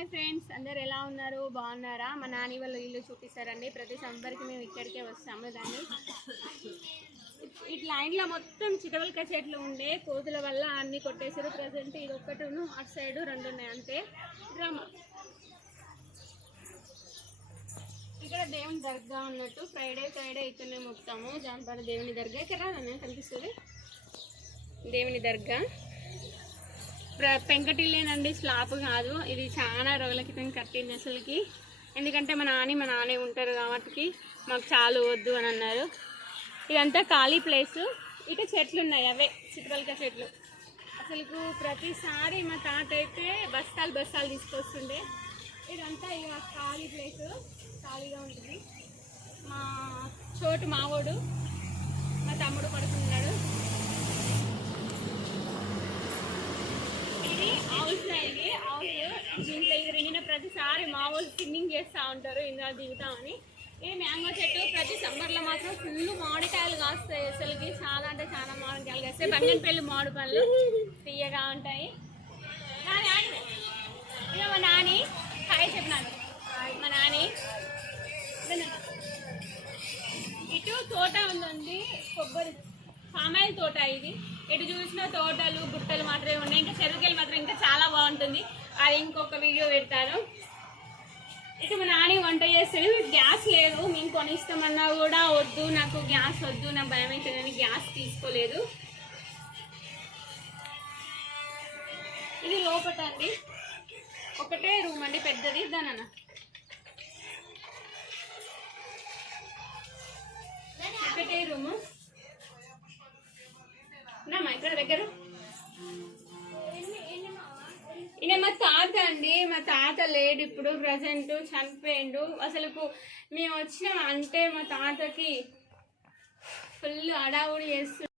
Hi friends, అందరు ఎలా ఉన్నారు? బాగున్నారా? మా నాని వాళ్ళు ఇల్లు చూపిస్తారండి. ప్రతి సంబరికి మేము ఇక్కడికే వస్తాము. దాన్ని ఇట్లా లైన్లో మొత్తం చిటవలక చెట్లు ఉండే కోతుల వల్ల అన్ని కొట్టేశారు. ప్రజెంట్ ఇది ఒక్కటును, అటు సైడ్ రెండు ఉన్నాయి అంతే. డ్రామా ఇక్కడ దేవుని దర్గా ఉన్నట్టు ఫ్రైడే ఇక్కడనే మొత్తాము. జాంపడ దేవుని దర్గా ఇక్కడ కనిపిస్తుంది. దేవుని దర్గా పెంకటిల్లేనండి, స్లాప్ కాదు. ఇది చాలా రోజుల క్రితం కట్టింది అసలుకి. ఎందుకంటే మా నానే ఉంటారు కాబట్టి మాకు చాలు వద్దు అని అన్నారు. ఇదంతా ఖాళీ ప్లేసు. ఇటు చెట్లు ఉన్నాయి, అవే చిట్టుపలక చెట్లు. అసలు ప్రతిసారి మా తాత అయితే బస్తాలు తీసుకొస్తుండే. ఇదంతా ఇక ఖాళీ ప్లేసు, ఖాళీగా ఉంటుంది. మావోడు మా తమ్ముడు పడుకున్నాడు. హౌస్ దీంట్లో ఇది రిగిన ప్రతిసారి మా వాళ్ళు స్విమ్మింగ్ చేస్తూ ఉంటారు, ఇందులో దిగుతామని. ఇది మ్యాంగో చెట్టు. ప్రతి సమ్మర్లో మాత్రం ఫుల్ మామిడికాయలు కాస్తాయి. అసలుకి చాలా అంటే చాలా మామిడికాయలు కాస్తాయి. బంగనపల్లి మామిడి పళ్ళు తీయగా ఉంటాయి. ఇక మా నాని హాయ్ చెప్పినాను. మా నాని ఇటు తోట ఉందండి, కొబ్బరి పామాయిల్ తోట. ఇది ఎటు చూసిన తోటలు గుట్టలు మాత్రమే ఉన్నాయి. ఇంకా చెరువుకెళ్ళి మాత్రం ఇంకా చాలా బాగుంటుంది. అది ఇంకొక వీడియో పెడతాను. ఇక మా నాని వంట చేస్తాడు. గ్యాస్ లేదు, మేము కొనిస్తామన్నా కూడా వద్దు, నాకు గ్యాస్ వద్దు, నాకు భయం అవుతుందని గ్యాస్ తీసుకోలేదు. ఇది లోపట అండి, ఒకటే రూమ్ అండి, పెద్దది. దానన్న ఒకటే రూము. ఇక్కడ దగ్గర ఈయన మా తాత అండి. మా తాత లేడు ఇప్పుడు, ప్రజెంట్ చనిపోయిండు. అసలు మేము వచ్చినాం అంటే మా తాతకి ఫుల్ హడావుడి చేస్తూ